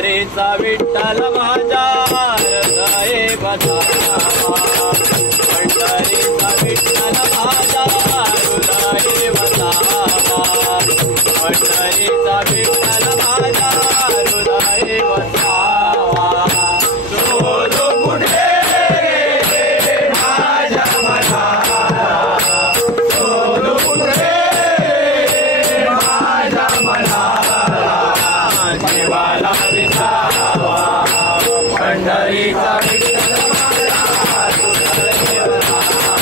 पंढरीचा विठ्ठल माझा हृदय बसावा, पंढरीचा विठ्ठल माझा हृदय बसावा, पंढरीचा विठ्ठल माझा हृदय बसावा. शोध पुढे माझ्या मनाला, शोध पुढे माझ्या मनाला, देवाला विसावा, पंढरीचा विठ्ठल माझा हृदय बसावा,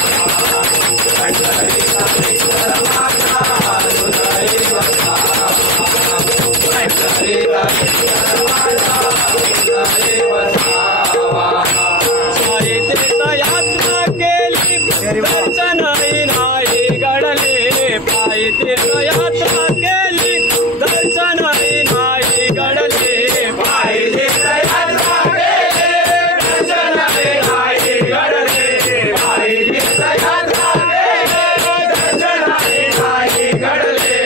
पंढरीचा विठ्ठल माझा हृदय बसावा, पंढरीचा विठ्ठल माझा हृदय बसावा. पायीतीर्थ यात्रा केली दर्शनही नाही घडले, पायीतीर्थ यात्रा केली दर्शनही नाही घडले, पायीतीर्थ यात्रा केली दर्शनही नाही घडले, पायीतीर्थ यात्रा केली दर्शनही नाही घडले,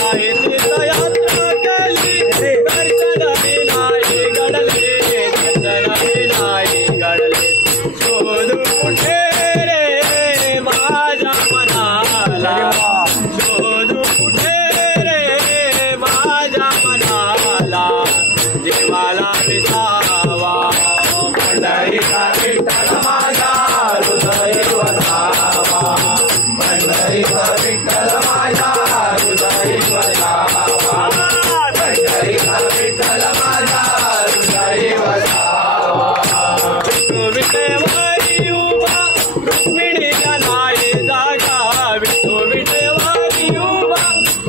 पायीतीर्थ यात्रा केली दर्शनही नाही घडले, दर्शनही नाही घडले. शोध कुठे रे माझ्या मनाला, शोध कुठे रे माझ्या मनाला, देवाला विसावा, पंढरीचा विठ्ठल माझा हृदय बसावा, पंढरीचा विठ्ठल माझा हृदय बसावा, पंढरीचा विठ्ठल माझा हृदय बसावा. विठ्ठलवारी उभा रुक्मिणीला नाही जागा, विठ्ठलवारी उभा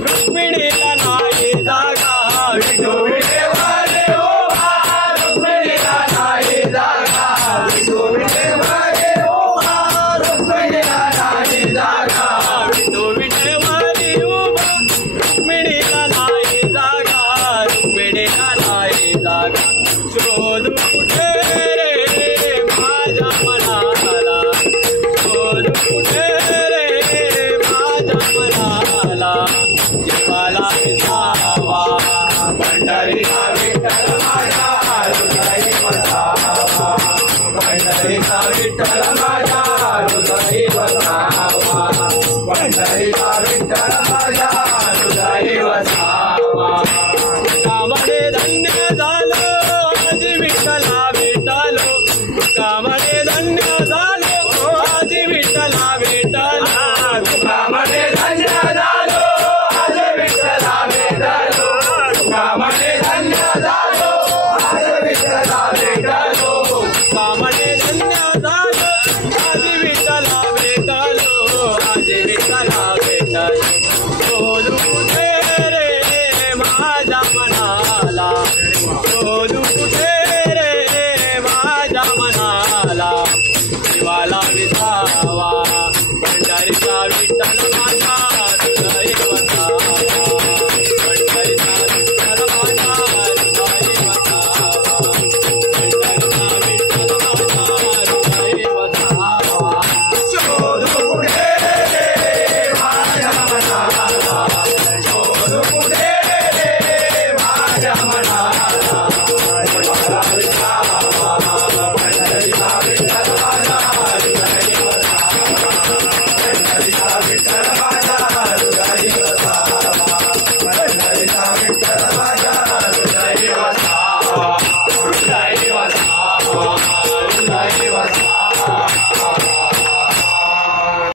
रुक्मिणीला नाही जागा, विठ्ठलवारी उभा रुक्मिणीला नाही जागा, विठ्ठलवारी उभा रुक्मिणीला नाही जागा, विठ्ठलवारी उभा रुक्मिणीला नाही जागा, रुक्मिणीला नाही जागा. शोध कुठे रे माझ्या मनाला, शोध कुठे रे माझ्या मनाला, देवाला विसावा, पंढरीचा विठ्ठल माझा हृदय बसावा, पंढरीचा विठ्ठल माझा हृदय बसावा, पंढरीचा विठ्ठल माझा हृदय बसावा. कामाने धन्य झालो आज विठ्ठला भेटलो, कामाने धन्य झालो आज विठ्ठला भेटलो, कामाने धन्य झालो आज विठ्ठला भेटलो, कामाने धन्य झालो आज विठ्ठला भेटलो, कामाने धन्य झालो आज विठ्ठला भेटलो, आज विठ्ठला भेटलो. शोध कुठे रे माझ्या मनाला, शोध कुठे रे माझ्या मनाला, देवाला विसावा, पंढरीचा विठ्ठल माझा हृदय बसावा, पंढरीचा विठ्ठल माझा हृदय बसावा, पंढरीचा विठ्ठल माझा हृदय बसावा. शोध कुठे रे माझ्या मनाला, शोध कुठे रे माझ्या मनाला, देवाला विसावा, पंढरीचा विठ्ठल माझा हृदय बसावा, पंढरीचा विठ्ठल माझा हृदय बसावा, पंढरीचा विठ्ठल माझा हृदय बसावा.